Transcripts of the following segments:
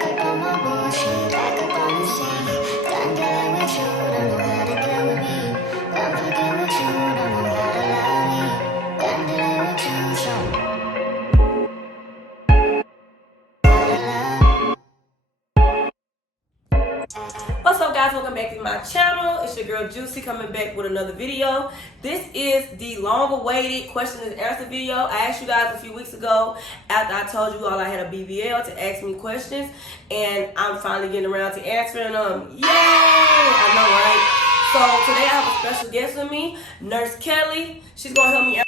Back up on my bullshit, back up on the scene. Done dealing with you, don't know how to deal with me. Done fucking with you, don't know how to love me. Done dealing with you, so What's up, guys? Welcome back to my channel. It's your girl Juicy coming back with another video. This is the long-awaited question and answer video. I asked you guys a few weeks ago after I told you all I had a BBL to ask me questions, and I'm finally getting around to answering them. Yay! I know, right? So today I have a special guest with me, Nurse Kelli. She's gonna help me answer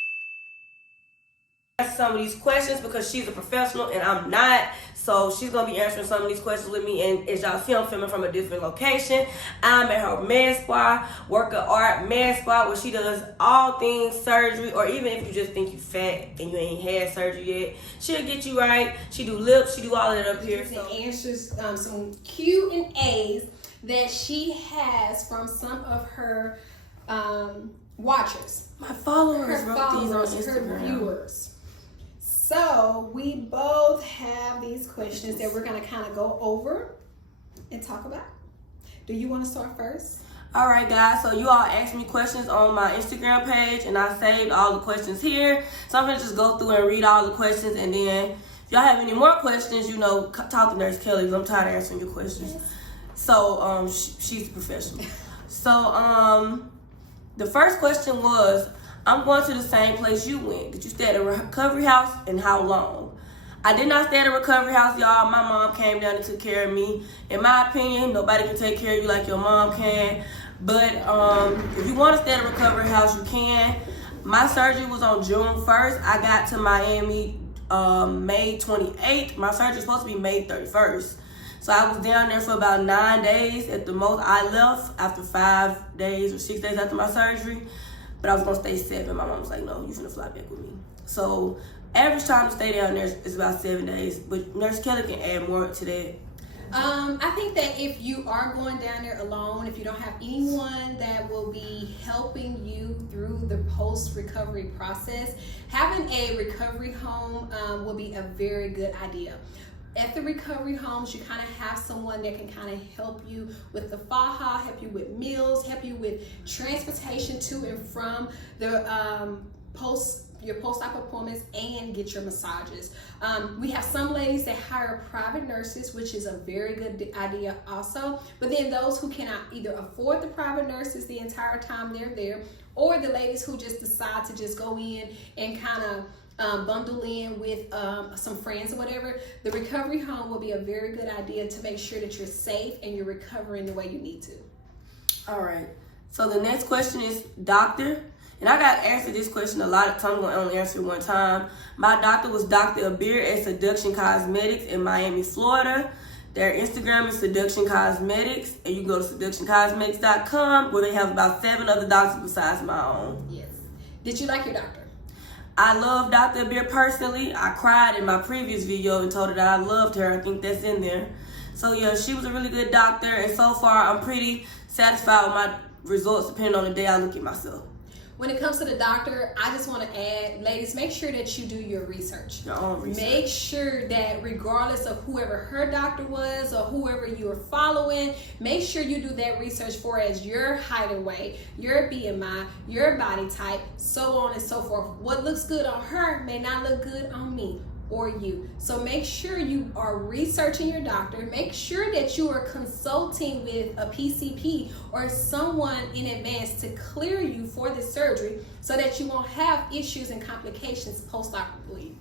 some of these questions because she's a professional and I'm not. So she's gonna be answering some of these questions with me, and as y'all see, I'm filming from a different location. I'm at her med spa, work of art med spa, where she does all things surgery, or even if you just think you fat and you ain't had surgery yet, she'll get you right. She do lips, she do all of that up here. So answers some Q&As that she has from some of her watchers, My followers, her wrote these on followers, her Instagram. viewers. So we both have these questions that we're gonna kind of go over and talk about. Do you want to start first? All right, guys, so you all asked me questions on my Instagram page, and I saved all the questions here. So I'm gonna just go through and read all the questions, and then if y'all have any more questions, you know, talk to Nurse Kelli, because I'm tired of answering your questions. So she's a professional. So the first question was, I'm going to the same place you went. Did you stay at a recovery house, and how long? I did not stay at a recovery house, y'all. My mom came down and took care of me. In my opinion, nobody can take care of you like your mom can. But if you want to stay at a recovery house, you can. My surgery was on June 1st. I got to Miami May 28th. My surgery was supposed to be May 31st. So I was down there for about 9 days. At the most, I left after 5 days or 6 days after my surgery. But I was gonna stay 7. My mom was like, no, you finna fly back with me. So average time to stay down there is about 7 days. But Nurse Kelli can add more to that. I think that if you are going down there alone, if you don't have anyone that will be helping you through the post-recovery process, having a recovery home will be a very good idea. At the recovery homes, you kind of have someone that can kind of help you with the faja, help you with meals, help you with transportation to and from the your post-op appointments, and get your massages. We have some ladies that hire private nurses, which is a very good idea also. But then those who cannot either afford the private nurses the entire time they're there, or the ladies who just decide to just go in and kind of bundle in with some friends or whatever, the recovery home will be a very good idea to make sure that you're safe and you're recovering the way you need to. All right. So the next question is doctor. And I got to answer this question a lot of times. I'm going to only answer it one time. My doctor was Dr. Abir at Seduction Cosmetics in Miami, Florida. Their Instagram is Seduction Cosmetics, and you can go to seductioncosmetics.com, where they have about 7 other doctors besides my own. Yes. Did you like your doctor? I love Dr. Abir personally. I cried in my previous video and told her that I loved her. I think that's in there. So yeah, she was a really good doctor, and so far I'm pretty satisfied with my results depending on the day I look at myself. When it comes to the doctor, I just want to add, ladies, make sure that you do your research. Your own research. Make sure that regardless of whoever her doctor was or whoever you are following, make sure you do that research for as your height and weight, your BMI, your body type, so on and so forth. What looks good on her may not look good on me or you. So make sure you are researching your doctor. Make sure that you are consulting with a PCP or someone in advance to clear you for the surgery so that you won't have issues and complications post-operatively.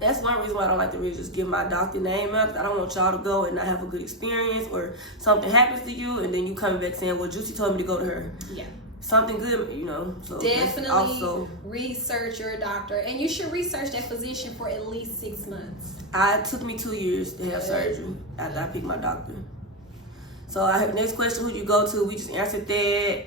That's one reason why I don't like to really just give my doctor name up. I don't want y'all to go and not have a good experience, or something happens to you and then you coming back saying, well, Juicy told me to go to her. Yeah. Something good, you know. So definitely also research your doctor, and you should research that physician for at least 6 months. It took me 2 years to have surgery after I picked my doctor. So next question, who do you go to? We just answered that.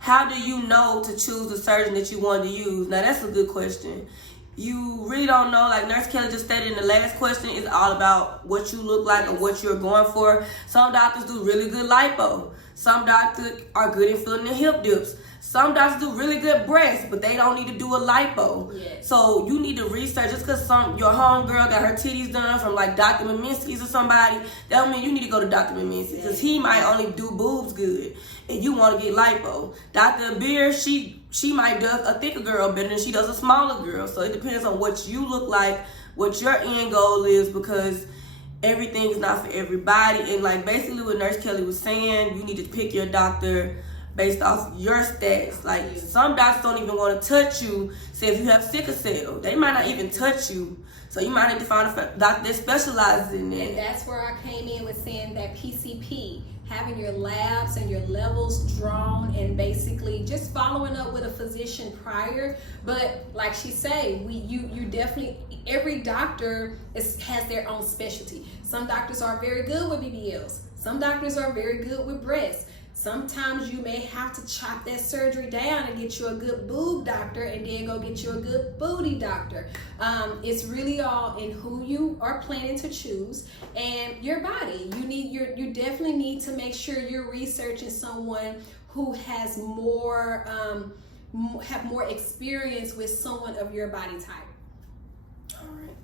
How do you know to choose the surgeon that you want to use? Now that's a good question. You really don't know. Like Nurse Kelli just stated in the last question, it's all about what you look like or what you're going for. Some doctors do really good lipo. Some doctors are good at filling the hip dips. Some doctors do really good breasts, but they don't need to do a lipo. Yes. So you need to research. Just because your homegirl got her titties done from like Dr. Miminsky's or somebody, that don't mean you need to go to Dr. Miminsky, because he might only do boobs good and you want to get lipo. Dr. Beer, she might do a thicker girl better than she does a smaller girl. So it depends on what you look like, what your end goal is, because everything's not for everybody. And like basically what Nurse Kelli was saying, you need to pick your doctor based off your stats. Like some doctors don't even want to touch you. Say if you have sickle cell, they might not even touch you. So you might need to find a doctor that specializes in that. And that's where I came in with saying that PCP, having your labs and your levels drawn, and basically just following up with a physician prior. But like she say, you definitely, every doctor has their own specialty. Some doctors are very good with BBLs. Some doctors are very good with breasts. Sometimes you may have to chop that surgery down and get you a good boob doctor, and then go get you a good booty doctor. It's really all in who you are planning to choose and your body. You definitely need to make sure you're researching someone who has more experience with someone of your body type. All right.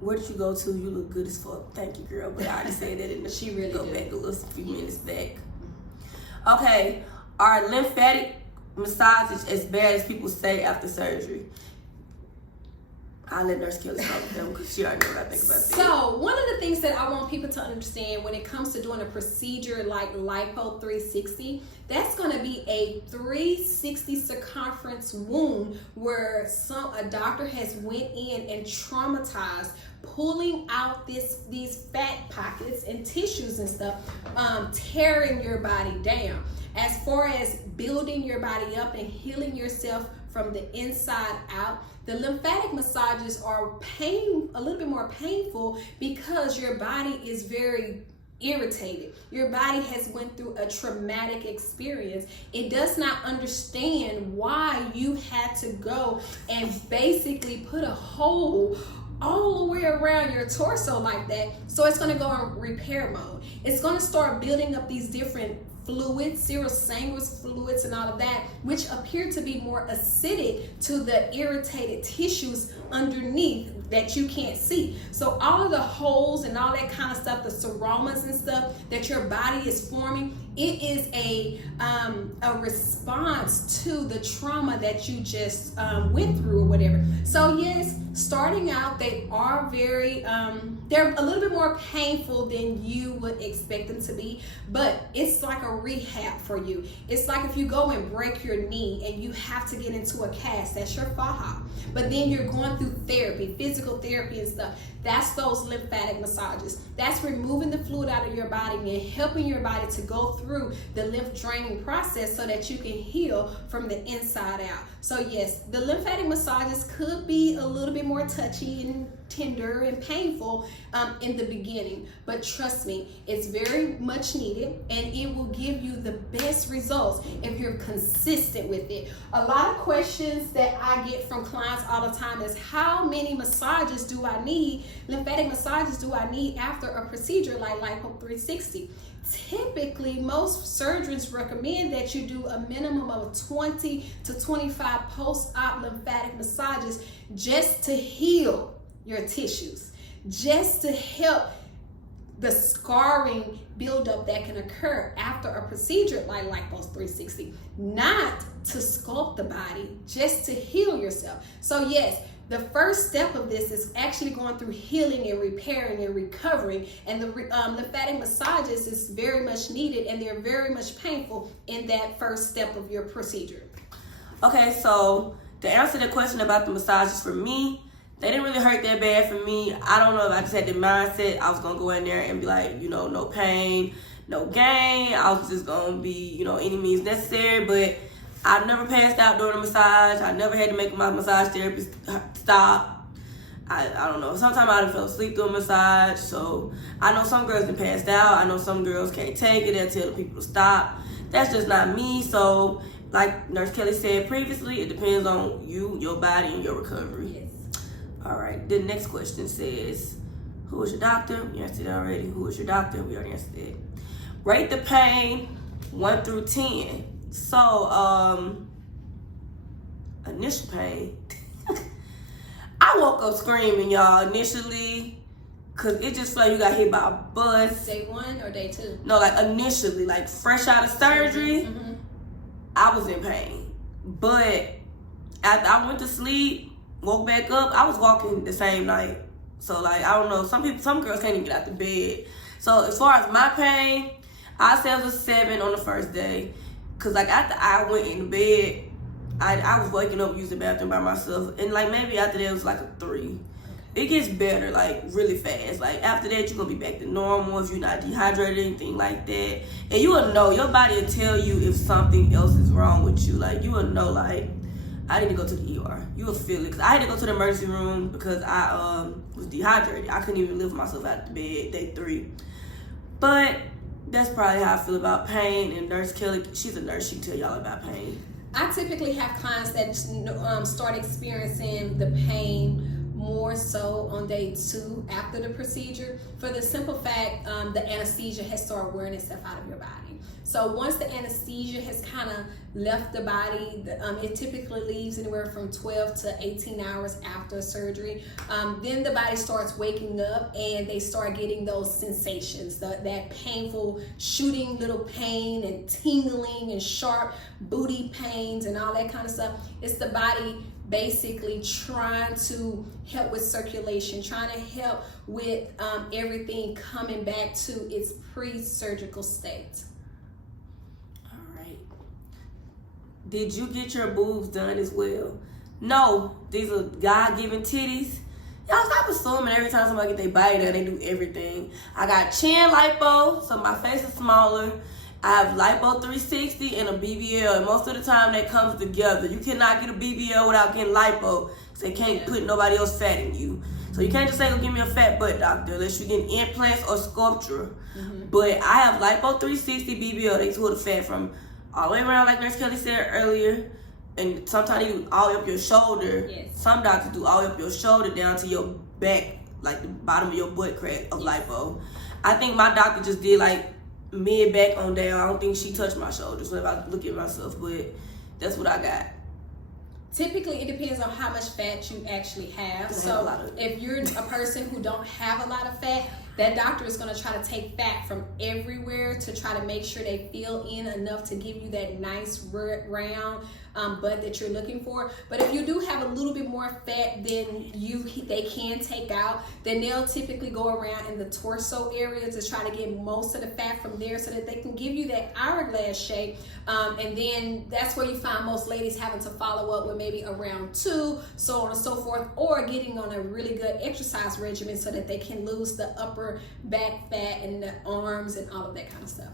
Where did you go to? You look good as fuck. Thank you, girl. But I already said that in the She really go did. back a little few minutes back. Okay, are lymphatic massages as bad as people say after surgery? I'll let Nurse Kelli talk with them because she already know what I think about that. So one of the things that I want people to understand when it comes to doing a procedure like lipo 360, that's going to be a 360 circumference wound where a doctor has went in and traumatized, pulling out these fat pockets and tissues and stuff, tearing your body down. As far as building your body up and healing yourself from the inside out, the lymphatic massages are a little bit more painful because your body is very irritated. Your body has went through a traumatic experience. It does not understand why you had to go and basically put a hole all the way around your torso like that. So it's going to go in repair mode. It's going to start building up these different fluids, serosanguinous fluids and all of that, which appear to be more acidic to the irritated tissues underneath that you can't see. So all of the holes and all that kind of stuff, the seromas and stuff that your body is forming, it is a response to the trauma that you just went through or whatever. So yes, starting out, they are very, they're a little bit more painful than you would expect them to be, but it's like a rehab for you. It's like if you go and break your knee and you have to get into a cast, that's your faja. But then you're going through therapy, physical therapy and stuff. That's those lymphatic massages. That's removing the fluid out of your body and helping your body to go through the lymph draining process so that you can heal from the inside out. So yes, the lymphatic massages could be a little bit more touchy and tender and painful in the beginning, but trust me, it's very much needed, and it will give you the best results if you're consistent with it. A lot of questions that I get from clients all the time is, how many massages do I need, lymphatic massages do I need after a procedure like lipo 360? Typically, most surgeons recommend that you do a minimum of 20 to 25 post-op lymphatic massages just to heal your tissues, just to help the scarring buildup that can occur after a procedure like lipo 360, not to sculpt the body, just to heal yourself. So yes, the first step of this is actually going through healing and repairing and recovering, and the lymphatic massages is very much needed, and they're very much painful in that first step of your procedure. Okay, so to answer the question about the massages, for me, they didn't really hurt that bad for me. I don't know if I just had the mindset I was going to go in there and be like, no pain, no gain. I was just going to be, any means necessary. But I never passed out during a massage. I never had to make my massage therapist stop. I don't know. Sometimes I fell asleep through a massage. So I know some girls have passed out. I know some girls can't take it. They'll tell the people to stop. That's just not me. So like Nurse Kelli said previously, it depends on you, your body, and your recovery. Yes. All right, the next question says, who is your doctor? We answered it already. Who is your doctor? We already answered it. Rate the pain 1 through 10. So, initial pain. I woke up screaming, y'all, initially, because it just felt like you got hit by a bus. Day 1 or day 2? No, like initially, like fresh out of surgery, Mm-hmm. I was in pain. But after I went to sleep, woke back up, I was walking the same night. So, like, I don't know, some girls can't even get out the bed. So, as far as my pain, I said it was a 7 on the first day. Because, like, after I went in the bed, I was waking up using the bathroom by myself. And, like, maybe after that, it was like a 3. It gets better, like, really fast. Like, after that, you're going to be back to normal if you're not dehydrated or anything like that. And you will know, your body will tell you if something else is wrong with you. Like, you will know, like, I need to go to the ER. You will feel it. Because I had to go to the emergency room because I was dehydrated. I couldn't even lift myself out of bed day 3. But that's probably how I feel about pain. And Nurse Kelli, she's a nurse. She can tell y'all about pain. I typically have clients that start experiencing the pain more so on day 2 after the procedure, for the simple fact the anesthesia has started wearing itself out of your body. So once the anesthesia has kind of left the body, it typically leaves anywhere from 12 to 18 hours after surgery. Then the body starts waking up and they start getting those sensations, that painful shooting little pain and tingling and sharp booty pains and all that kind of stuff. It's the body basically trying to help with circulation, trying to help with everything coming back to its pre-surgical state. All right. Did you get your boobs done as well? No, these are God-given titties. Y'all stop assuming every time somebody get their body done, they do everything. I got chin lipo, so my face is smaller. I have lipo 360 and a BBL, and most of the time that comes together. You cannot get a BBL without getting lipo, because they can't put nobody else fat in you. So you can't just say, go give me a fat butt, doctor, unless you get implants or sculpture. Mm-hmm. But I have lipo 360 BBL. They pull the fat from all the way around, like Nurse Kelli said earlier. And sometimes you do all the way up your shoulder. Yes. Some doctors do all the way up your shoulder down to your back, like the bottom of your butt crack of lipo. I think my doctor just did like mid back on down. I don't think she touched my shoulders when I look at myself, but that's what I got. Typically, it depends on how much fat you actually have. So if you're a person who don't have a lot of fat, that doctor is going to try to take fat from everywhere to try to make sure they fill in enough to give you that nice round butt that you're looking for. But if you do have a little bit more fat than they can take out, then they'll typically go around in the torso area to try to get most of the fat from there so that they can give you that hourglass shape. And then that's where you find most ladies having to follow up with maybe around 2, so on and so forth, or getting on a really good exercise regimen so that they can lose the upper back fat and the arms and all of that kind of stuff.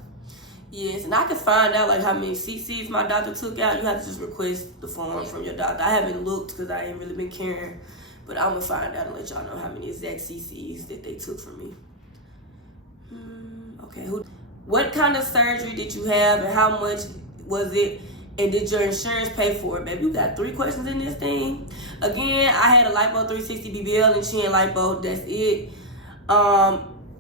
Yes, and I can find out like how many cc's my doctor took out. You have to just request the form from your doctor. I haven't looked because I ain't really been caring, but I'm gonna find out and let y'all know how many exact cc's that they took from me. Okay, what kind of surgery did you have and how much was it? And did your insurance pay for it, baby? You got 3 questions in this thing. Again, I had a lipo 360 BBL and chin lipo. That's it.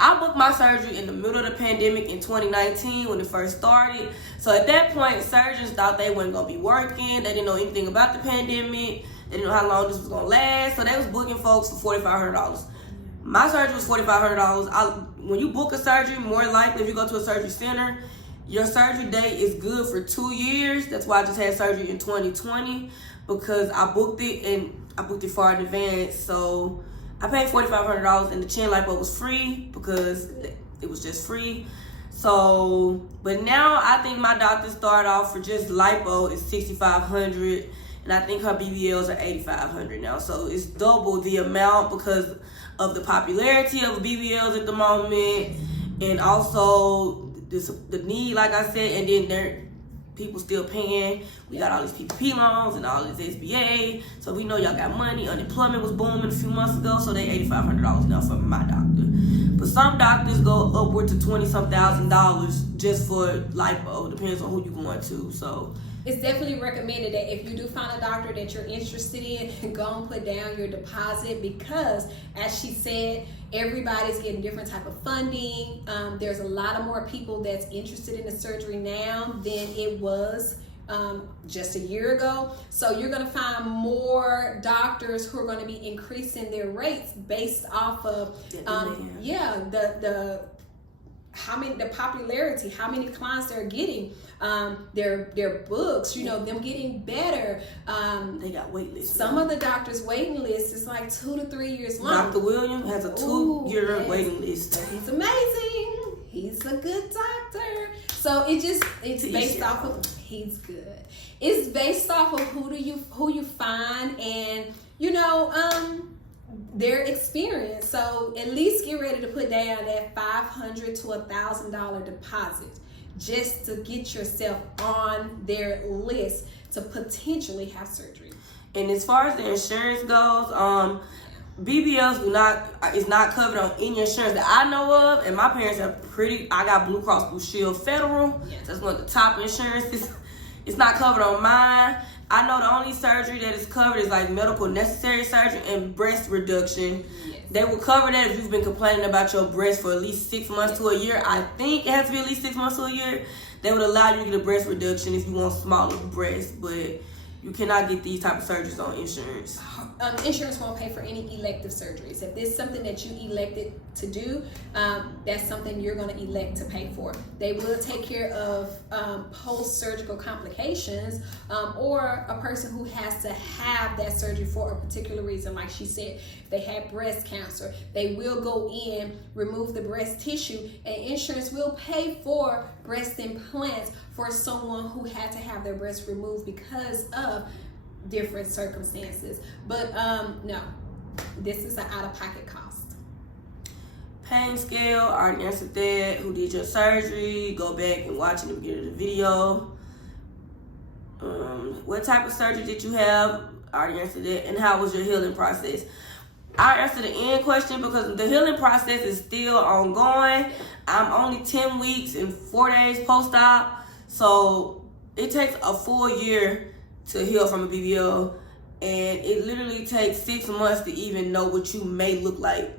I booked my surgery in the middle of the pandemic in 2019 when it first started. So at that point, surgeons thought they weren't gonna be working. They didn't know anything about the pandemic. They didn't know how long this was gonna last. So they was booking folks for $4,500. My surgery was $4,500. When you book a surgery, more likely if you go to a surgery center, your surgery date is good for 2 years. That's why I just had surgery in 2020, because I booked it far in advance. So I paid $4,500 and the chin lipo was free because it was just free. So, but now I think my doctor started off for just lipo is $6,500, and I think her BBLs are $8,500 now. So it's double the amount because of the popularity of BBLs at the moment, and also the need, like I said, and then people still paying. We got all these PPP loans and all this SBA, so we know y'all got money. Unemployment was booming a few months ago, so they $8,500 now for my doctor. But some doctors go upward to $20-some thousand just for lipo. Depends on who you're going to. So it's definitely recommended that if you do find a doctor that you're interested in, go and put down your deposit, because as she said, everybody's getting different type of funding. There's a lot of more people that's interested in the surgery now than it was just a year ago. So you're going to find more doctors who are going to be increasing their rates based off of the popularity, how many clients they're getting, their books, them getting better. They got wait lists. Some of the doctors' waiting list is like 2 to 3 years long. Dr. William has a 2-year waiting list. He's amazing. He's a good doctor. So it's based off of, he's good. It's based off of who you find and their experience. So at least get ready to put down that $500 to $1,000 deposit just to get yourself on their list to potentially have surgery. And as far as the insurance goes, BBLs is not covered on any insurance that I know of, and my parents are I got Blue Cross Blue Shield Federal. Yes. That's one of the top insurances. It's not covered on mine. I know the only surgery that is covered is like medical necessary surgery and breast reduction. Yes. They will cover that if you've been complaining about your breast for at least 6 months to a year. I think it has to be at least 6 months to a year. They would allow you to get a breast reduction if you want smaller breasts, but you cannot get these type of surgeries on insurance. Insurance won't pay for any elective surgeries. If there's something that you elected to do, that's something you're going to elect to pay for. They will take care of post-surgical complications or a person who has to have that surgery for a particular reason. Like she said, if they had breast cancer, they will go in, remove the breast tissue, and insurance will pay for breast implants for someone who had to have their breast removed because of different circumstances. But no, this is an out-of-pocket cost. Pain scale, I already answered that. Who did your surgery? Go back and watch the beginning of the video. What type of surgery did you have? I already answered that. And how was your healing process? I answered the end question because the healing process is still ongoing. I'm only 10 weeks and 4 days post-op, so it takes a full year to heal from a BBL, and it literally takes 6 months to even know what you may look like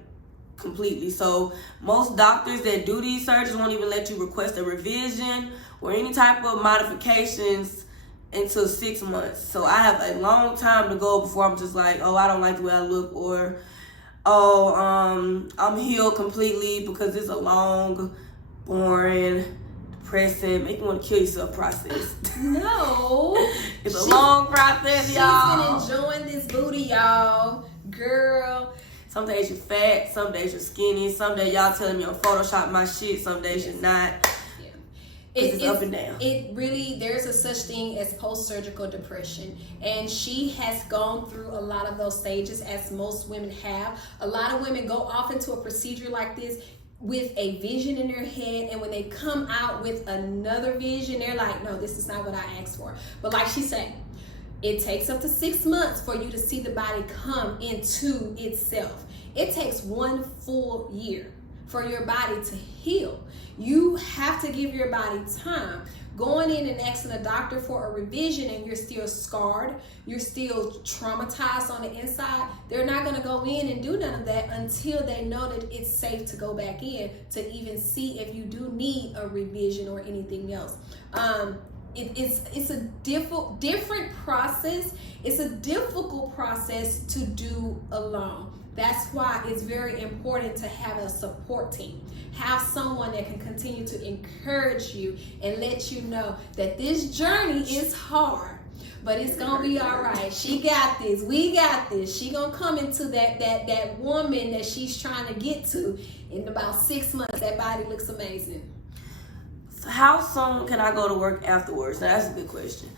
completely. So most doctors that do these surgeries won't even let you request a revision or any type of modifications until 6 months. So I have a long time to go before I'm just like, oh, I don't like the way I look, or I'm healed completely, because it's a long, boring, depressing, make you want to kill yourself process. No. It's a long process, y'all. She's been enjoying this booty, y'all. Girl. Some days you're fat, some days you're skinny, some days y'all telling me I'm Photoshop my shit, some days you're not. It's up and down. It really, there's a such thing as post-surgical depression, and she has gone through a lot of those stages, as most women have. A lot of women go off into a procedure like this with a vision in their head, and when they come out with another vision, they're like, no, this is not what I asked for. But like she said, it takes up to 6 months for you to see the body come into itself. It takes 1 full year for your body to heal. You have to give your body time. Going in and asking a doctor for a revision and you're still scarred, you're still traumatized on the inside, they're not going to go in and do none of that until they know that it's safe to go back in to even see if you do need a revision or anything else. It's a different process. It's a difficult process to do alone. That's why it's very important to have a support team. Have someone that can continue to encourage you and let you know that this journey is hard, but it's gonna be all right. She got this. We got this. She gonna come into that woman that she's trying to get to in about 6 months. That body looks amazing. So how soon can I go to work afterwards? Now that's a good question.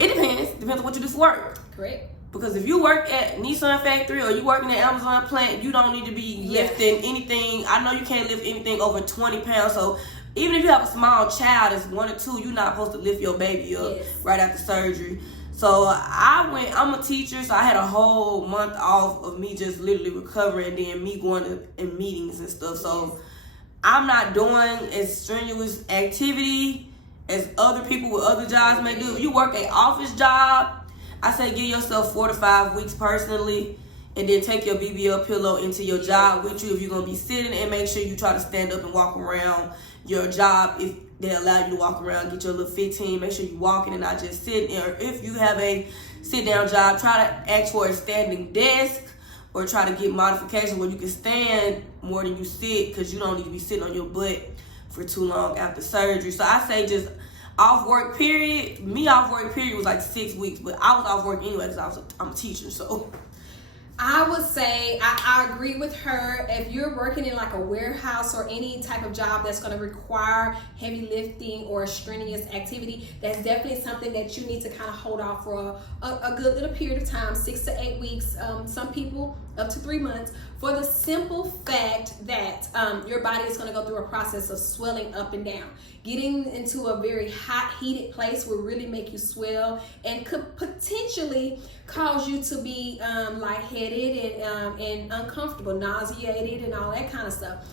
It depends. Depends on what you do for work. Correct. Because if you work at Nissan factory or you working at Amazon plant, you don't need to be lifting anything. I know you can't lift anything over 20 pounds. So even if you have a small child, it's 1 or 2, you're not supposed to lift your baby up right after surgery. So I'm a teacher, so I had a whole month off of me just literally recovering, and then me going to in meetings and stuff. So I'm not doing as strenuous activity as other people with other jobs may do. If you work an office job, I say give yourself 4 to 5 weeks personally. And then take your BBL pillow into your job with you if you're going to be sitting, and make sure you try to stand up and walk around your job if they allow you to walk around, get your little 15. Make sure you walking and not just sitting. Or if you have a sit-down job, try to ask for a standing desk or try to get modifications where you can stand more than you sit, because you don't need to be sitting on your butt for too long after surgery. So I say just off work period. Me off work period was like 6 weeks, but I was off work anyway because I'm a teacher, so... I would say I agree with her. If you're working in like a warehouse or any type of job that's going to require heavy lifting or strenuous activity, that's definitely something that you need to kind of hold off for a good little period of time, 6 to 8 weeks. Some people up to 3 months, for the simple fact that your body is going to go through a process of swelling up and down. Getting into a very hot, heated place will really make you swell and could potentially cause you to be lightheaded and uncomfortable, nauseated, and all that kind of stuff.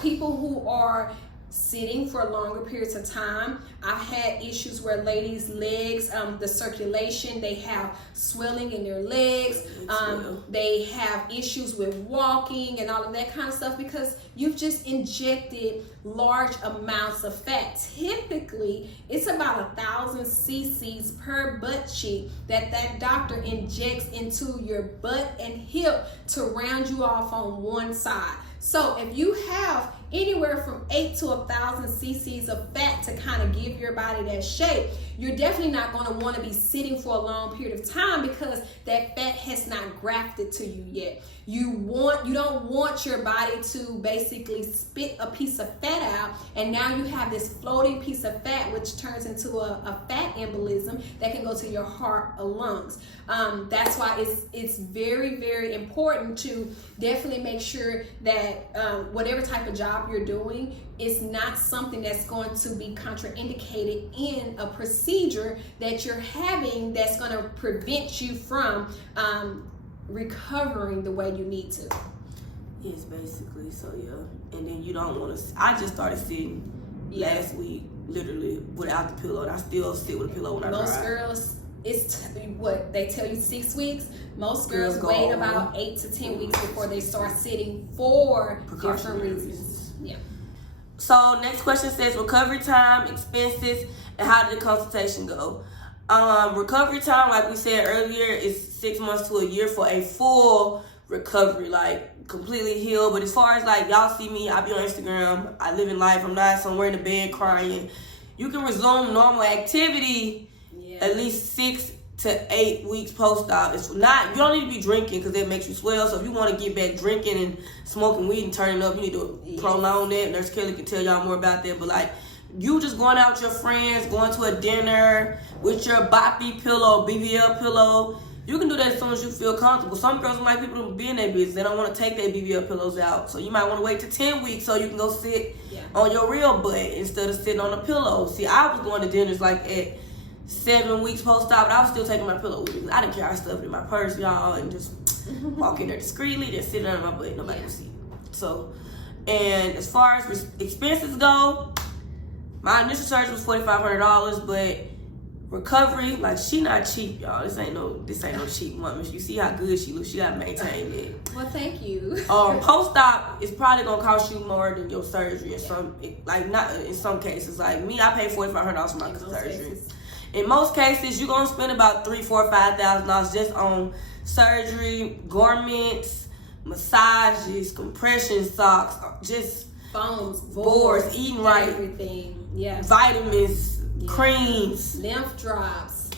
People who are sitting for longer periods of time. I've had issues where ladies' legs, the circulation, they have swelling in their legs. They have issues with walking and all of that kind of stuff because you've just injected large amounts of fat. Typically, it's about 1,000 cc's per butt cheek that doctor injects into your butt and hip to round you off on one side. So if you have anywhere from 8 to 1,000 cc's of fat to kind of give your body that shape, you're definitely not going to want to be sitting for a long period of time because that fat has not grafted to you yet. You don't want your body to basically spit a piece of fat out, and now you have this floating piece of fat which turns into a fat embolism that can go to your heart or lungs. That's why it's very, very important to definitely make sure that whatever type of job you're doing is not something that's going to be contraindicated in a procedure that you're having that's going to prevent you from recovering the way you need to. Yes, basically. So yeah, and then you don't want to. I just started sitting last week, literally without the pillow, and I still sit with a pillow when I drive. Most girls, it's what they tell you, 6 weeks. Most girls wait about 8 to 10 weeks before they start sitting for different reasons. Yeah. So next question says recovery time, expenses, and how did the consultation go? Recovery time, like we said earlier, is 6 months to a year for a full recovery, like completely healed. But as far as like y'all see me, I be on Instagram, I live in life, I'm not somewhere in the bed crying. You can resume normal activity at least 6 to 8 weeks post-op. It's not, you don't need to be drinking because that makes you swell. So if you want to get back drinking and smoking weed and turning up, you need to prolong that. Nurse Kelli can tell y'all more about that. But like, you just going out with your friends, going to a dinner with your boppy pillow, BBL pillow, you can do that as soon as you feel comfortable. Some girls don't like people to be in their business. They don't want to take their BBL pillows out. So you might want to wait to 10 weeks so you can go sit on your real butt instead of sitting on a pillow. See, I was going to dinners like at 7 weeks post-op, but I was still taking my pillow with me. I didn't care. I stuffed it in my purse, y'all, and just walk in there discreetly, just sitting on my butt. Nobody would see. So, and as far as expenses go, my initial surgery was $4,500, but recovery, like, she not cheap, y'all. This ain't no cheap woman. You see how good she looks. She gotta maintain it. Well, thank you. Post-op is probably gonna cost you more than your surgery not in some cases. Like me, I paid $4,500 for my surgery. In most cases, you're gonna spend about $3,000, $4,000, $5,000 just on surgery, garments, massages, compression socks, just phones, boards, eating right, everything. Vitamins, creams, lymph drops.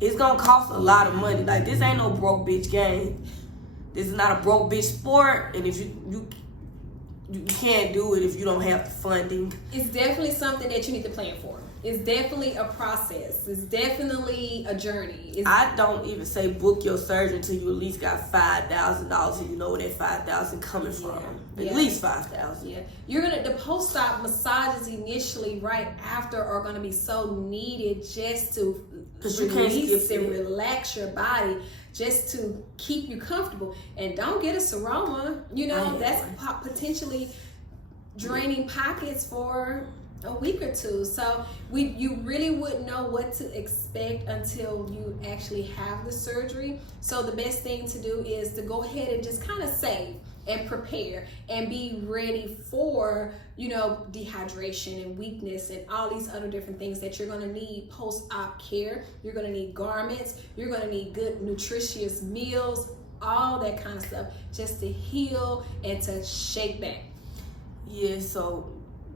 It's gonna cost a lot of money. Like, this ain't no broke bitch game. This is not a broke bitch sport. And if you can't do it if you don't have the funding. It's definitely something that you need to plan for. It's definitely a process. It's definitely a journey. I don't even say book your surgery until you at least got $5,000 and you know where that $5,000 coming from. At least $5,000. Yeah. The post-op massages initially right after are gonna be so needed just to release and relax your body, just to keep you comfortable. And don't get a seroma. That's potentially draining pockets for A week or two. So you really wouldn't know what to expect until you actually have the surgery. So the best thing to do is to go ahead and just kind of save and prepare and be ready for, dehydration and weakness and all these other different things that you're going to need post-op care. You're going to need garments. You're going to need good nutritious meals, all that kind of stuff, just to heal and to shake back. Yeah, so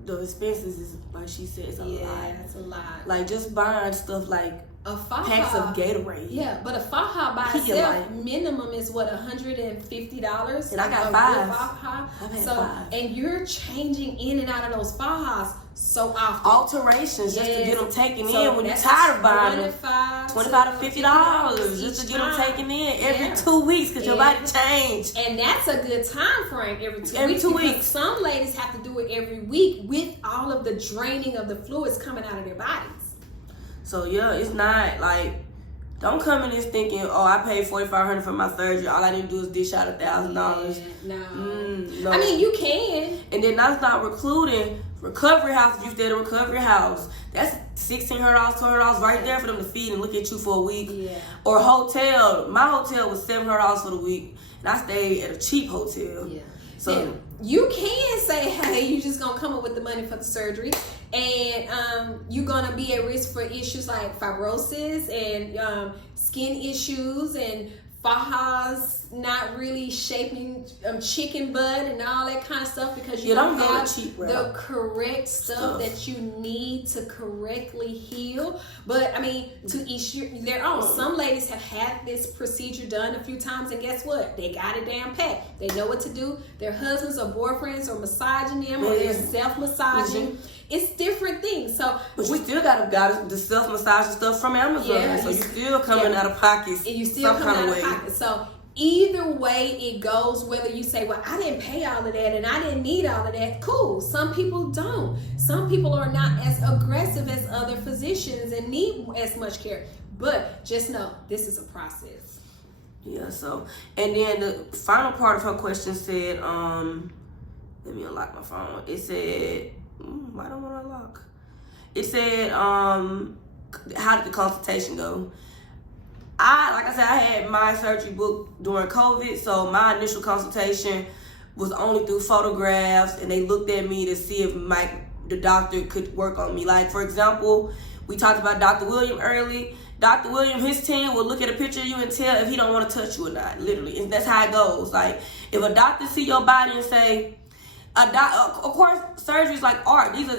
the expenses is, like she said, it's a lot. Yeah, it's a lot. Like just buying stuff like a faja, packs of Gatorade. Yeah, but a faja by itself minimum is what, $150. And I got five. I've had five. And you're changing in and out of those fajas so often. Alterations just to get them taken in when you're tired of buying them. $25 to $50 just to get them taken in every 2 weeks because your body changed. And that's a good time frame, every 2 weeks. Some ladies have to do it every week with all of the draining of the fluids coming out of their bodies. So yeah, it's not like, don't come in this thinking, oh, I paid $4,500 for my surgery. All I need to do is dish out $1,000. No. I mean, you can. And then that's not including recovery house. If you stay at a recovery house, that's $1,600, $200 right there for them to feed and look at you for a week. Yeah. Or hotel. My hotel was $700 for the week, and I stayed at a cheap hotel. Yeah. So you can say, hey, you just gonna come up with the money for the surgery, and you're gonna be at risk for issues like fibrosis and skin issues and fajas not really shaping chicken butt and all that kind of stuff because you don't have the correct stuff that you need to correctly heal. But I mean, to each their own. Some ladies have had this procedure done a few times, and guess what? They got it down pat. They know what to do. Their husbands or boyfriends are massaging them, or they're self-massaging. It's different things. So, but you still got the self-massage stuff from Amazon. Yeah, so you still coming out of pockets. And you still coming out of pocket. So either way it goes, whether you say, well, I didn't pay all of that and I didn't need all of that, cool. Some people don't. Some people are not as aggressive as other physicians and need as much care. But just know, this is a process. Yeah, so, and then the final part of her question said, let me unlock my phone. It said, I don't want to unlock. It said, how did the consultation go? Like I said, I had my surgery booked during COVID, so my initial consultation was only through photographs, and they looked at me to see if the doctor could work on me. Like, for example, we talked about Dr. William early. Dr. William, his team will look at a picture of you and tell if he don't want to touch you or not, literally. And that's how it goes. Like, if a doctor see your body and say, of course, surgery is like art. These are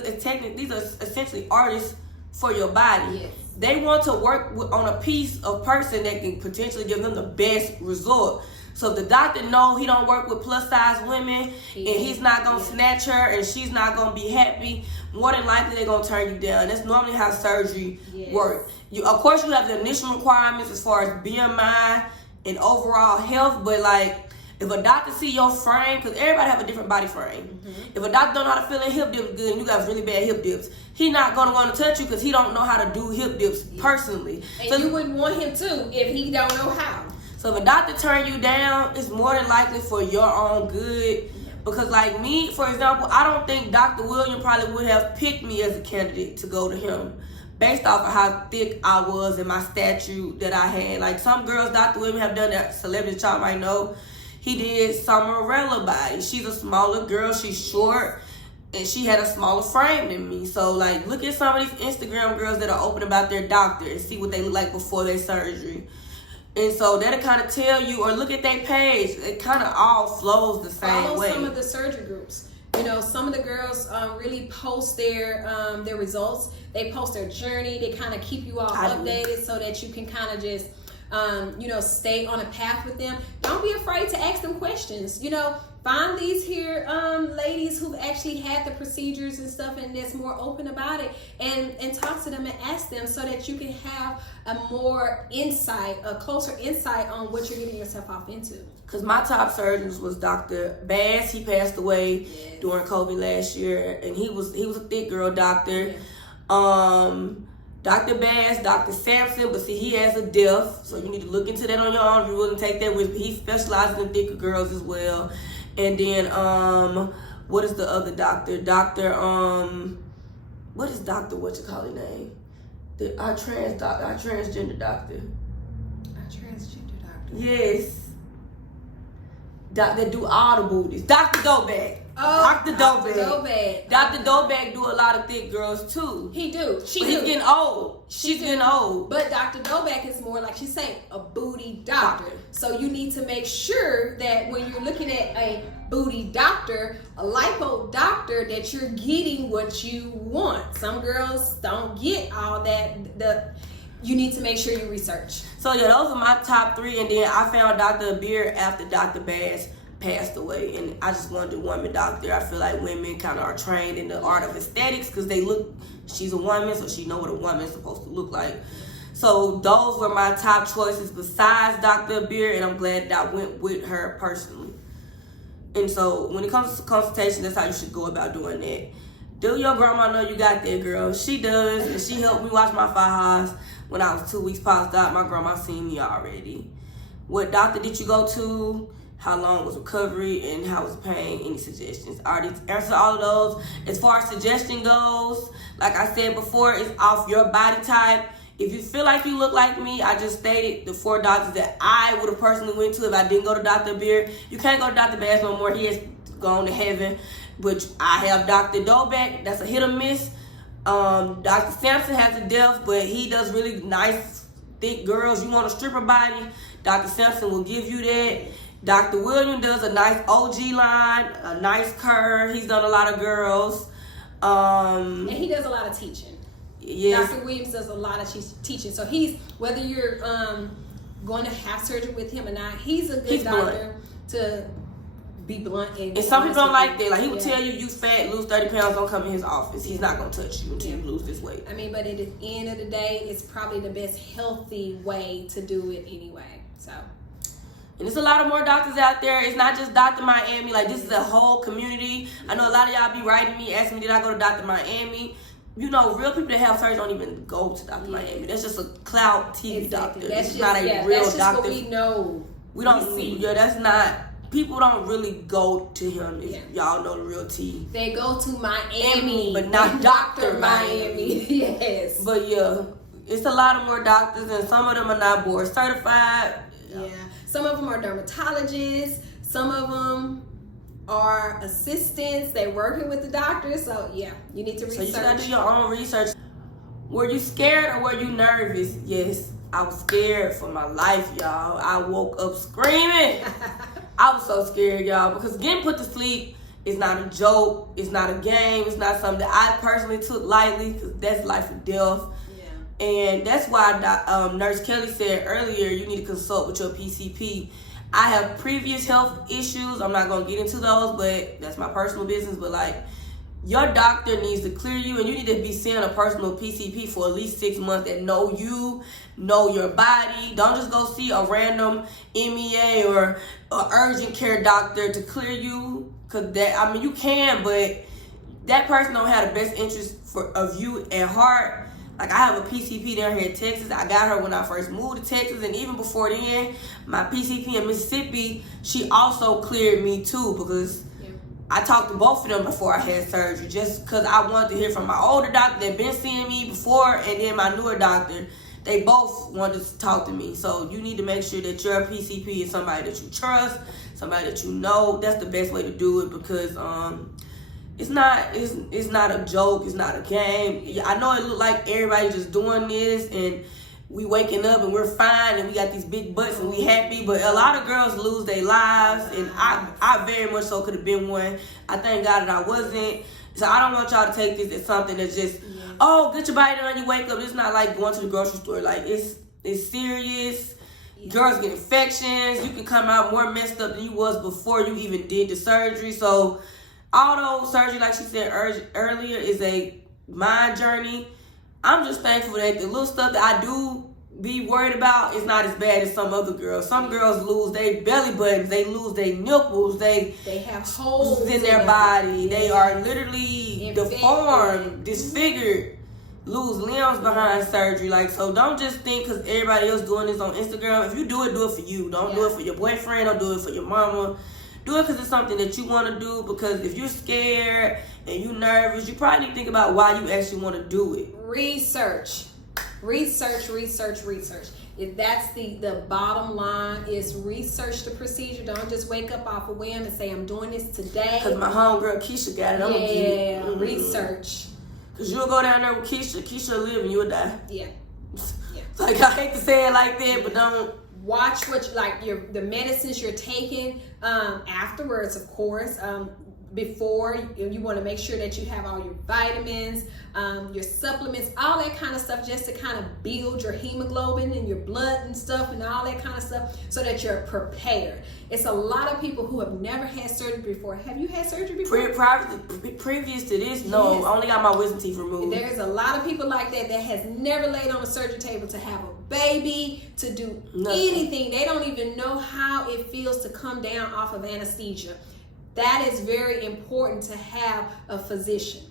essentially artists for your body. Yes. They want to work on a piece of person that can potentially give them the best result. So if the doctor know he don't work with plus size women and he's not gonna snatch her and she's not gonna be happy, more than likely they're gonna turn you down. That's normally how surgery works. Of course, you have the initial requirements as far as BMI and overall health, but like, if a doctor see your frame, because everybody have a different body frame. Mm-hmm. If a doctor don't know how to fill in hip dips good and you got really bad hip dips, he not going to want to touch you because he don't know how to do hip dips personally. And so you wouldn't want him to if he don't know how. So if a doctor turn you down, it's more than likely for your own good. Because like me, for example, I don't think Dr. William probably would have picked me as a candidate to go to him based off of how thick I was and my stature that I had. Like some girls Dr. William have done that celebrity chop might know. He did Jamaurea body. She's a smaller girl. She's short, and she had a smaller frame than me. So, like, look at some of these Instagram girls that are open about their doctor and see what they look like before their surgery. And so that'll kind of tell you, or look at their page. It kind of all flows the same way. Follow some of the surgery groups. You know, some of the girls really post their results. They post their journey. They kind of keep you all updated so that you can kind of just stay on a path with them. Don't be afraid to ask them questions. Find these here ladies who've actually had the procedures and stuff and that's more open about it, and talk to them and ask them so that you can have a closer insight on what you're getting yourself off into. Because my top surgeons was Dr. Bass. He passed away during COVID last year, and he was a thick girl doctor. Dr. Bass, Dr. Sampson, but see, he has a deaf, so you need to look into that on your own if you're willing to take that with. He specializes in thicker girls as well. And then, what is the other doctor? what is Dr. Whatchamacallit name? Our transgender doctor. Our transgender doctor. Yes. That do all the booties. Dr. Doback. Dr. Doback. Dr. Doback do a lot of thick girls too. He do. He's getting old. She's getting old. But Dr. Doback is more, like she's saying, a booty doctor. So you need to make sure that when you're looking at a booty doctor, a lipo doctor, that you're getting what you want. Some girls don't get all that. You need to make sure you research. So yeah, those are my top 3, and then I found Dr. Beer after Dr. Bass passed away, and I just wanted a woman doctor. I feel like women kind of are trained in the art of aesthetics because she's a woman, so she know what a woman's supposed to look like. So those were my top choices besides Dr. Beer, and I'm glad that I went with her personally. And so when it comes to consultation, that's how you should go about doing that. Do your grandma know you got that, girl? She does, and she helped me watch my fajas. When I was 2 weeks past out, my grandma seen me already. What doctor did you go to? How long was recovery? And how was pain? Any suggestions? I already answered all of those. As far as suggestion goes, like I said before, it's off your body type. If you feel like you look like me, I just stated the 4 doctors that I would have personally went to if I didn't go to Dr. Beer. You can't go to Dr. Bass no more. He has gone to heaven. Which I have Dr. Doback. That's a hit or miss. Dr. Sampson has a depth, but he does really nice, thick girls. You want a stripper body, Dr. Sampson will give you that. Dr. William does a nice OG line, a nice curve. He's done a lot of girls. And he does a lot of teaching. Yes. Dr. Williams does a lot of teaching. So he's, whether you're going to have surgery with him or not, he's a good doctor to be blunt. And some people don't like that. Like, he would tell you fat, lose 30 pounds, don't come in his office. He's not going to touch you until you lose this weight. I mean, but at the end of the day, it's probably the best healthy way to do it anyway. So. And there's a lot of more doctors out there. It's not just Dr. Miami. Like, this is a whole community. I know a lot of y'all be writing me, asking me, did I go to Dr. Miami? You know, real people that have surgery don't even go to Dr. Miami. That's just a clout TV doctor. That's it's just, not a real that's just doctor. What we know. We don't see. Yeah, that's not. People don't really go to him if y'all know the real tea. They go to Miami, but not Dr. Miami. Yes. But yeah, it's a lot of more doctors, and some of them are not board certified. Yeah. Some of them are dermatologists. Some of them are assistants. They're working with the doctor. So yeah, you need to research. So you gotta do your own research. Were you scared or were you nervous? Yes, I was scared for my life, y'all. I woke up screaming. I was so scared, y'all, because getting put to sleep is not a joke. It's not a game. It's not something that I personally took lightly, because that's life or death. Yeah. And that's why Nurse Kelli said earlier, you need to consult with your PCP. I have previous health issues. I'm not going to get into those, but that's my personal business. But, like, your doctor needs to clear you, and you need to be seeing a personal PCP for at least 6 months that know you, know your body. Don't just go see a random MEA or an urgent care doctor to clear you, because that, I mean, you can, but that person don't have the best interest of you at heart. Like, I have a PCP down here in Texas. I got her when I first moved to Texas, and even before then, my PCP in Mississippi, she also cleared me too, because I talked to both of them before I had surgery, just because I wanted to hear from my older doctor that been seeing me before, and then my newer doctor. They both wanted to talk to me. So you need to make sure that your PCP is somebody that you trust, somebody that you know. That's the best way to do it, because it's not a joke, it's not a game. I know it look like everybody just doing this and we waking up and we're fine and we got these big butts and we happy, but a lot of girls lose their lives, and I very much so could have been one. I thank God that I wasn't. So I don't want y'all to take this as something that's just, oh, get your body done, you wake up. It's not like going to the grocery store. Like, it's serious. Yeah. Girls get infections. You can come out more messed up than you was before you even did the surgery. So although surgery, like she said earlier, is a mind journey, I'm just thankful that the little stuff that I do be worried about is not as bad as some other girls. Some girls lose their belly buttons, they lose their nipples, they have holes in their body. They are literally deformed, disfigured, lose limbs behind surgery. Like, so don't just think because everybody else doing this on Instagram. If you do it for you. Don't do it for your boyfriend. Don't do it for your mama. do it because it's something that you want to do. Because if you're scared and you're nervous, you probably need to think about why you actually want to do it. Research. If that's the bottom line, is research the procedure. Don't just wake up off a whim and say, I'm doing this today. Because my homegirl Keisha got it. I'm gonna get it. Research. Because you'll go down there with Keisha. Keisha will live and you'll die. Yeah. Like, I hate to say it like that, but don't. Watch what the medicines you're taking afterwards, of course. Before, you want to make sure that you have all your vitamins, your supplements, all that kind of stuff, just to kind of build your hemoglobin and your blood and stuff and all that kind of stuff, so that you're prepared. It's a lot of people who have never had surgery before. Have you had surgery before? Previous to this, no. Yes. I only got my wisdom teeth removed. There's a lot of people like that has never laid on a surgery table to have a baby, to do anything. They don't even know how it feels to come down off of anesthesia. That is very important, to have a physician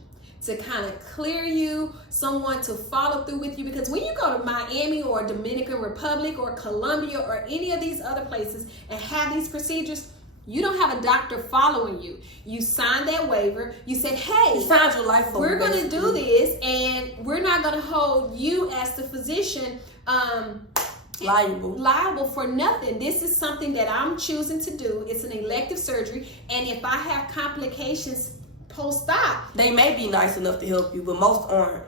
to kind of clear you, someone to follow through with you. Because when you go to Miami or Dominican Republic or Colombia or any of these other places and have these procedures, you don't have a doctor following you. You signed that waiver. You said, hey, you signed your life over. We're going to do this, and we're not going to hold you as the physician liable for nothing. This is something that I'm choosing to do. It's an elective surgery, and if I have complications post-op, they may be nice enough to help you, but most aren't.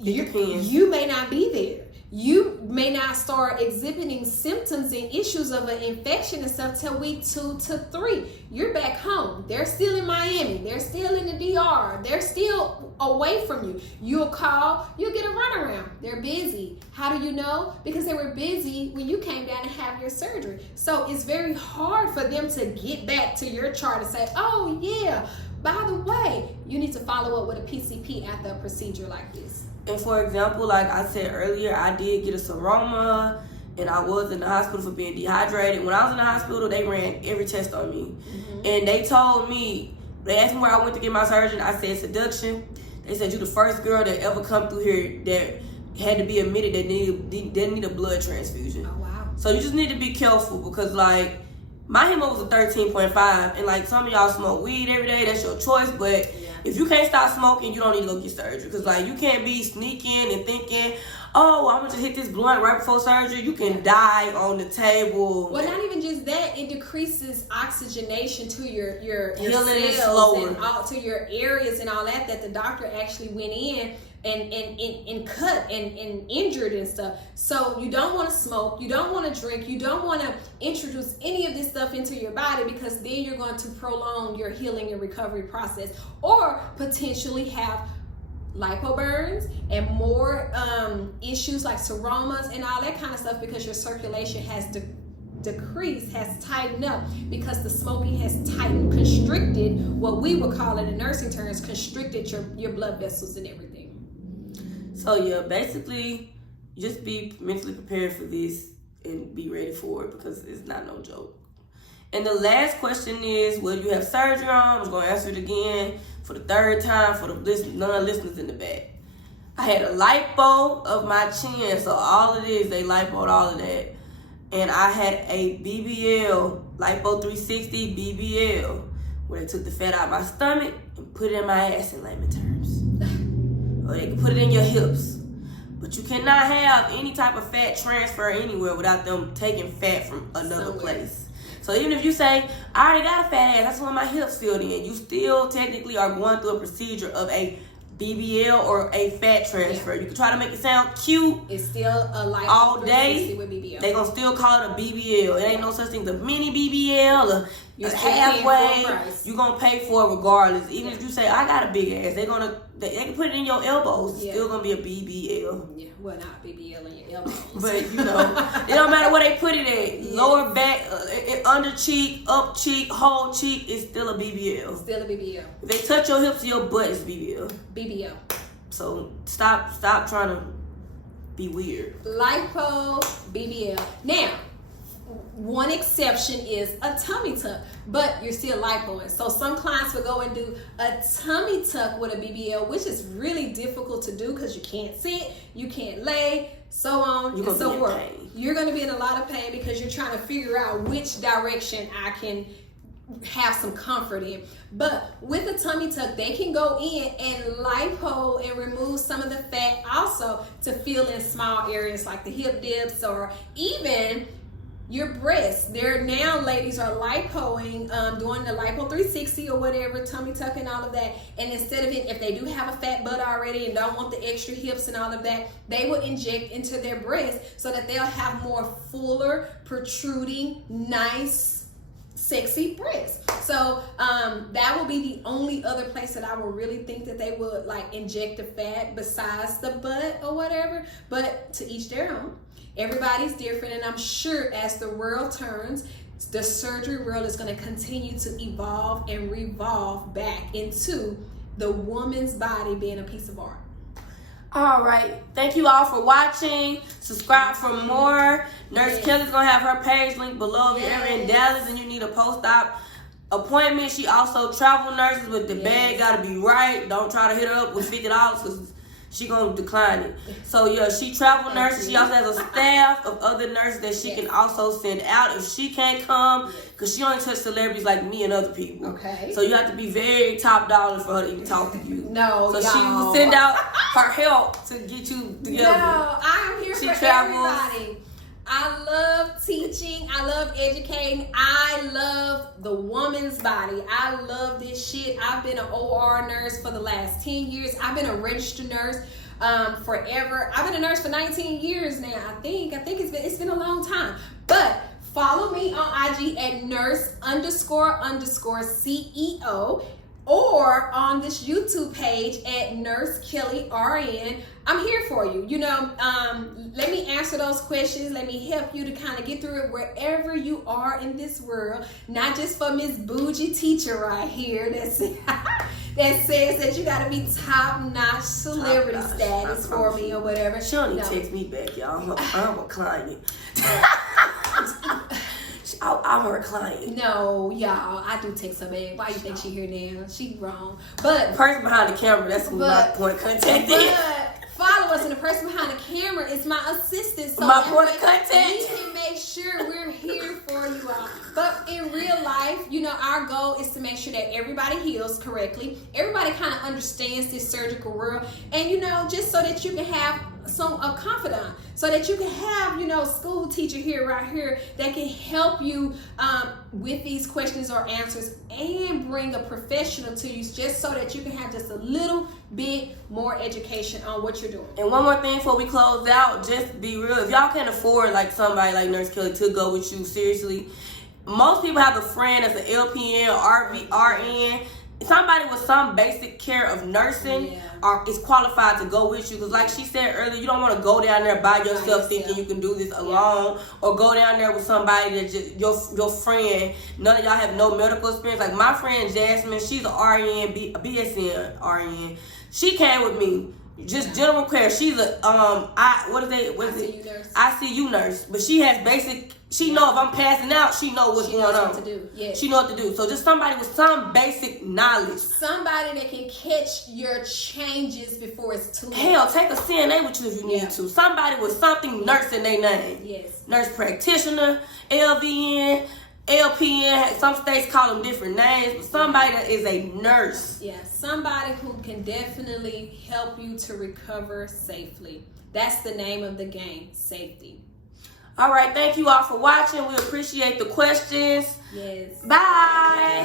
It depends. You may not be there. You may not start exhibiting symptoms and issues of an infection and stuff till week 2 to 3. You're back home. They're still in Miami. They're still in the DR. They're still away from you. You'll call. You'll get a runaround. They're busy. How do you know? Because they were busy when you came down to have your surgery. So it's very hard for them to get back to your chart and say, oh yeah, by the way, you need to follow up with a PCP after a procedure like this. And for example, like I said earlier, I did get a seroma, and I was in the hospital for being dehydrated. When I was in the hospital, they ran every test on me. And they told me, they asked me where I went to get my surgery. I said seduction. They said, you're the first girl that ever come through here that had to be admitted that didn't need a blood transfusion. Oh, wow. So you just need to be careful, because like, my hemo was a 13.5, and like some of y'all smoke weed every day, that's your choice, but if you can't stop smoking, you don't need to go get surgery. Because like, you can't be sneaking and thinking, oh, I'm gonna just hit this blunt right before surgery. You can die on the table. Well, not even just that, it decreases oxygenation to your healing cells and all, to your areas and all that the doctor actually went in and cut and injured and stuff. So you don't want to smoke, you don't want to drink, you don't want to introduce any of this stuff into your body, because then you're going to prolong your healing and recovery process, or potentially have lipoburns and more issues like seromas and all that kind of stuff, because your circulation has decreased, has tightened up, because the smoking has constricted, what we would call it in nursing terms, constricted your blood vessels and everything. So yeah, basically, just be mentally prepared for this and be ready for it, because it's not no joke. And the last question is, will you have surgery on? I'm going to answer it again for the third time for the non-listeners in the back. I had a lipo of my chin, so all it is, they lipoed all of that. And I had a BBL, lipo 360 BBL, where they took the fat out of my stomach and put it in my ass in layman terms. Or they can put it in your hips. But you cannot have any type of fat transfer anywhere without them taking fat from another place. So even if you say, I already got a fat ass, that's when my hips filled in, you still technically are going through a procedure of a BBL or a fat transfer. You can try to make it sound cute. It's still a lipo all day. With BBL. They gonna still call it a BBL. It ain't no such thing as a mini BBL or halfway. You gonna pay for it regardless. Even if you say I got a big ass, they can put it in your elbows. It's still gonna be a BBL. Yeah, well, not BBL in your elbows. But you know, it don't matter where they put it at. Yes. Lower back, under cheek, up cheek, whole cheek, it's still a BBL. Still a BBL. If they touch your hips to your butt, it's BBL. BBL. So stop trying to be weird. Lipo, BBL. Now, one exception is a tummy tuck, but you're still lipoing. So some clients will go and do a tummy tuck with a BBL, which is really difficult to do because you can't sit, you can't lay, so on and so forth. You're going to be in a lot of pain because you're trying to figure out which direction I can have some comfort in. But with a tummy tuck, they can go in and lipo and remove some of the fat also to fill in small areas like the hip dips or even your breasts. There now, ladies are lipoing, doing the lipo 360 or whatever, tummy tuck and all of that. And instead of it, if they do have a fat butt already and don't want the extra hips and all of that, they will inject into their breasts so that they'll have more fuller, protruding, nice, sexy breasts. So that will be the only other place that I would really think that they would like inject the fat besides the butt or whatever. But to each their own. Everybody's different, and I'm sure as the world turns, the surgery world is going to continue to evolve and revolve back into the woman's body being a piece of art. All right. Thank you all for watching. Subscribe for more. Nurse Kelly's going to have her page linked below. If you're ever in Dallas and you need a post-op appointment, she also travel nurses with the bag. Got to be right. Don't try to hit her up with $50 because she gonna decline it. So yeah, she travel nurses. She also has a staff of other nurses that she can also send out if she can't come, because she only touch celebrities like me and other people. Okay. So you have to be very top dollar for her to even talk to you. No, so she will send out her help to get you together. No, I am here she for travels. everybody. I love teaching. I love educating. I love the woman's body. I love this shit. I've been an OR nurse for the last 10 years. I've been a registered nurse forever. I've been a nurse for 19 years now. I think it's been a long time. But follow me on IG at nurse__CEO or on this YouTube page at Nurse Kelli RN. I'm here for you. You know, let me answer those questions. Let me help you to kind of get through it wherever you are in this world. Not just for Miss Bougie teacher right here that says that you got to be top-notch celebrity status for me or whatever. She don't even text me back, y'all. I'm a client. I'm her client. No, y'all, I do text her back. Why you think she here now? She wrong. But the person behind the camera, that's who my point of contact is. Follow us, and the person behind the camera is my assistant. So my point of contact. We can make sure we're here for you all. But in real life, you know, our goal is to make sure that everybody heals correctly. Everybody kind of understands this surgical world, and you know, just so that you can have a confidant, so that you can have, you know, school teacher here right here that can help you with these questions or answers and bring a professional to you, just so that you can have just a little bit more education on what you're doing. And one more thing before we close out, just be real. If y'all can't afford like somebody like Nurse Kelly to go with you, seriously, most people have a friend that's an LPN or RN. Somebody with some basic care of nursing is qualified to go with you, because like she said earlier, you don't want to go down there by yourself thinking you can do this alone, or go down there with somebody that just your friend, none of y'all have no medical experience. Like my friend Jasmine, she's an RN, a BSN RN. She came with me, just general care. She's a ICU nurse, but she has basic. She know if I'm passing out, she know what's going on. What to do. Yes. She know what to do. So just somebody with some basic knowledge. Somebody that can catch your changes before it's too late. Hell, take a CNA with you if you need to. Somebody with something nurse in their name. Yes. Nurse practitioner, LVN, LPN. Some states call them different names, but somebody that is a nurse. Yeah, somebody who can definitely help you to recover safely. That's the name of the game, safety. All right, thank you all for watching. We appreciate the questions. Yes. Bye.